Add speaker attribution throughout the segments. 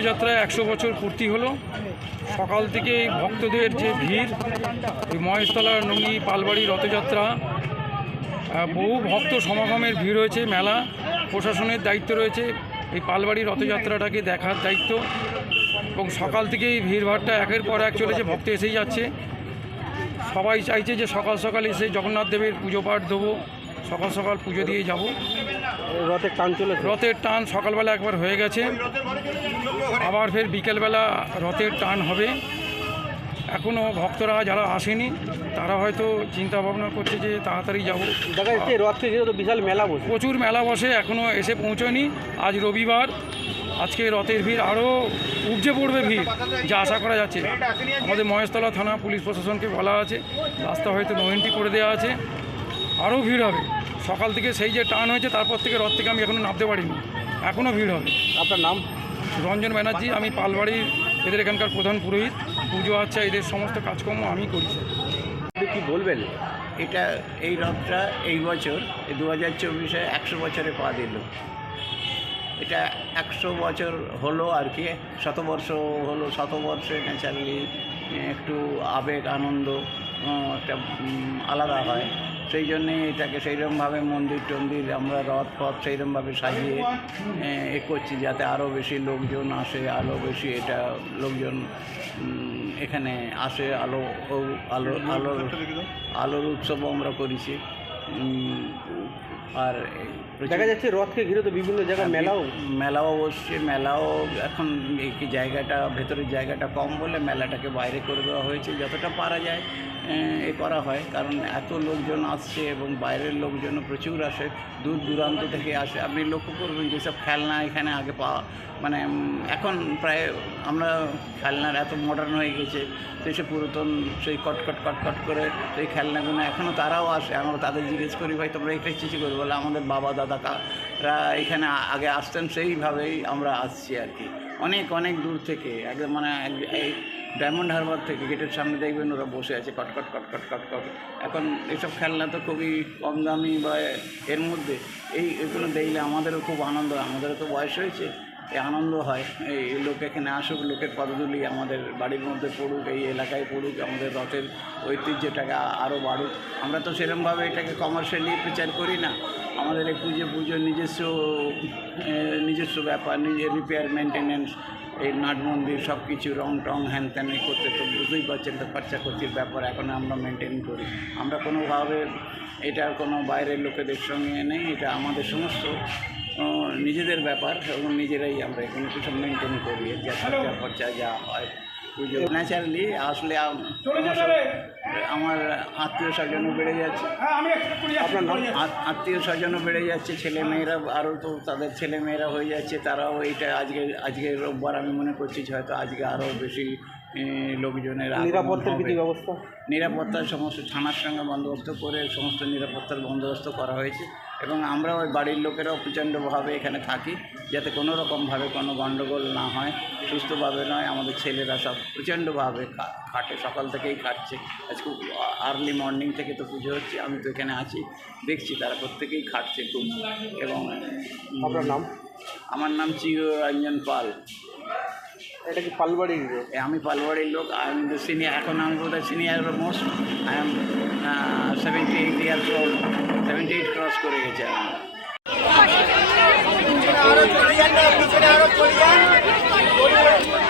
Speaker 1: রথযাত্রায় একশো বছর পূর্তি হলো। সকাল থেকে ভক্তদের যে ভিড়, এই মহেশতলা নঙ্গি পালবাড়ি রথযাত্রা বহু ভক্ত সমাগমের ভিড় রয়েছে, মেলা প্রশাসনের দায়িত্ব রয়েছে। এই পালবাড়ি রথযাত্রাটাকে দেখার দায়িত্ব। এবং সকাল থেকেই ভিড়ভাড়টা একের পর এক চলেছে, ভক্ত এসেই যাচ্ছে। সবাই চাইছে যে সকাল সকাল এসে জগন্নাথ দেবের পুজো পাঠ দেবো, সকাল সকাল পুজো দিয়ে যাব।
Speaker 2: রথের টান চলে
Speaker 1: রথের টান সকালবেলা একবার হয়ে গেছে। আবার ফের বিকেলবেলা রথের টান হবে। এখনও ভক্তরা যারা আসেনি তারা হয়তো চিন্তা ভাবনা করছে যে তাড়াতাড়ি যাব।
Speaker 2: দেখা যাচ্ছে রথকে তো বিশাল মেলা বসে।
Speaker 1: প্রচুর মেলা বসে এখনও এসে পৌঁছয়নি। আজ রবিবার। আজকে রথের ভিড় আরও উপজে পড়বে ভিড় যা আশা করা যাচ্ছে। আমাদের মহেশতলা থানা পুলিশ প্রশাসনকে বলা আছে রাস্তা হয়তো নো এন্ট্রি করে দেওয়া আছে। আরও ভিড় হবে। সকাল থেকে সেই যে টান হয়েছে তারপর থেকে রথ থেকে আমি এখনও নামতে পারিনি। এখনও ভিড় হবে।
Speaker 2: আপনার নাম?
Speaker 1: রঞ্জন ব্যানার্জি আমি পালবাড়ির এদের এখানকার প্রধান পুরোহিত। পুজো আচ্ছা এদের সমস্ত কাজকর্ম আমি করছি।
Speaker 2: আপনি কি বলবেন?
Speaker 3: এটা এই রথটা এই বছর দু হাজার চব্বিশে একশো বছরে পা দিল। এটা একশো বছর হলো আর কি শতবর্ষ হলো শতবর্ষে ন্যাচারালি একটু আবেগ আনন্দ একটা আলাদা হয়। সেই জন্যে এটাকে সেইরকমভাবে মন্দির টন্দির আমরা রথ ফথ সেইরকমভাবে সাজিয়ে এ, করছি যাতে আরও বেশি লোকজন আসে আরও বেশি এটা লোকজন এখানে আসে আলো আলো আলোর আলোর উৎসবও আমরা করেছি। আর
Speaker 2: দেখা যাচ্ছে রথকে ঘিরে তো বিভিন্ন জায়গায় মেলাও।
Speaker 3: মেলাও বসছে মেলাও এখন এই কি জায়গাটা ভেতরের জায়গাটা কম বলে মেলাটাকে বাইরে করে দেওয়া হয়েছে যতটা পারা যায় এ করা হয়। কারণ এত লোকজন আসছে এবং বাইরের লোকজনও প্রচুর আসে দূর দূরান্ত থেকে আসে। আপনি লক্ষ্য করবেন যেসব খেলনা এখানে আগে পাওয়া মানে এখন প্রায় আমরা খেলনার এত মডার্ন হয়ে গেছে সেসব পুরাতন সেই কটকট কটকট করে সেই খেলনাগুলো এখনও তারাও আসে। আমরা তাদের জিজ্ঞেস করি ভাই তোমরা এটাই চিঠি করি বলে আমাদের বাবা দাদা কারা এখানে আগে আসতেন, সেইভাবেই আমরা আসছি আর কি। অনেক অনেক দূর থেকে, একদম মানে এই ডায়মন্ড হারবার থেকে গেটের সামনে দেখবেন ওরা বসে আছে কটকট কটকট কটকট এখন এসব খেলনা তো খুবই কম দামি বা এর মধ্যে, এই এগুলো দেখলে আমাদেরও খুব আনন্দ আমাদেরও তো বয়স হয়েছে। আনন্দ হয়। এই লোক এখানে আসুক, লোকের পদধূলি আমাদের বাড়ির মধ্যে পড়ুক, এই এলাকায় পড়ুক, আমাদের রথের ঐতিহ্যটাকে আরও বাড়ুক। আমরা তো সেরকমভাবে এটাকে কমার্শিয়ালি প্রচার করি না। আমাদের এই পুজো পুজো নিজস্ব নিজস্ব ব্যাপার নিজের রিপেয়ার মেনটেনেন্স এই নাট মন্দির সব কিছু রং টং হ্যান ত্যান করতে তো বুঝতেই পারছেন তো খরচা খরচির ব্যাপার, এখন আমরা মেনটেন করি। আমরা কোনোভাবে এটা কোনো বাইরের লোকেদের সঙ্গে নেই, এটা আমাদের সমস্ত নিজেদের ব্যাপার এবং নিজেরাই আমরা কোনো কিছু মেনটেন করি যা খরচা খরচা যা হয় পুজো ন্যাচারালি আসলে আমার আত্মীয় স্বজনও বেড়ে যাচ্ছে।
Speaker 2: আপনার
Speaker 3: আত্মীয় স্বজনও বেড়ে যাচ্ছে ছেলে মেয়েরা আরও তো তাদের ছেলে মেয়েরা হয়ে যাচ্ছে তারাও এইটা আজকে আজকে রোববার আমি মনে করছি যে হয়তো আজকে আরও বেশি লোকজনের
Speaker 2: নিরাপত্তার। কিছু ব্যবস্থা?
Speaker 3: নিরাপত্তার সমস্ত থানার সঙ্গে বন্দোবস্ত করে সমস্ত নিরাপত্তার বন্দোবস্ত করা হয়েছে। এবং আমরা ওই বাড়ির লোকেরাও প্রচণ্ডভাবে এখানে থাকি যাতে কোনো রকমভাবে কোনো গণ্ডগোল না হয় সুস্থভাবে নয় আমাদের ছেলেরা সব প্রচণ্ডভাবে খাটে সকাল থেকেই খাটছে। আজকে আর্লি মর্নিং থেকে তো পুজো হচ্ছে আমি তো এখানে আছি দেখছি তারা প্রত্যেকেই খাটছে খুব। এবং
Speaker 2: আপনার নাম?
Speaker 3: আমার নাম চিররঞ্জন পাল।
Speaker 2: এটা কি পালবাড়ির
Speaker 3: লোক? আমি পালবাড়ির লোক আমি তো সিনিয়র এখন আমি বোধহয় senior most I am seventy eight years old seventy eight cross করে গেছে আমার
Speaker 4: তাই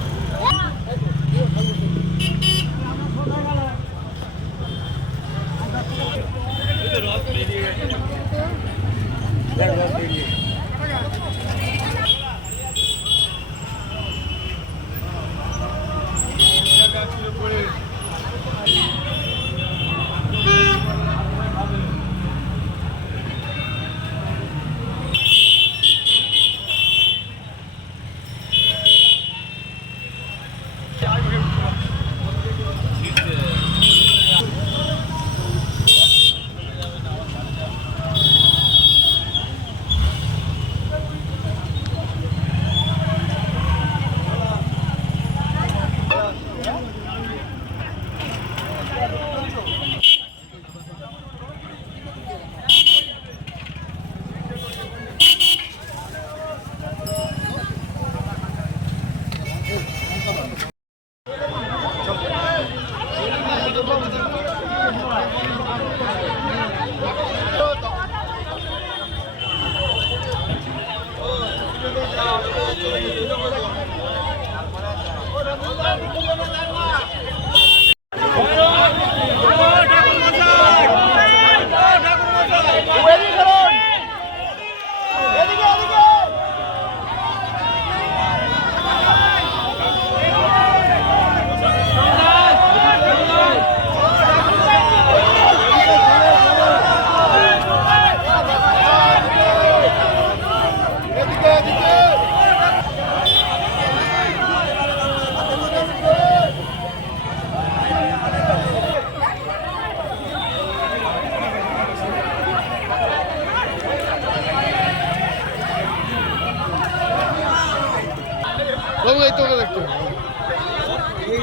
Speaker 4: বাবু এই তোকে দেখতে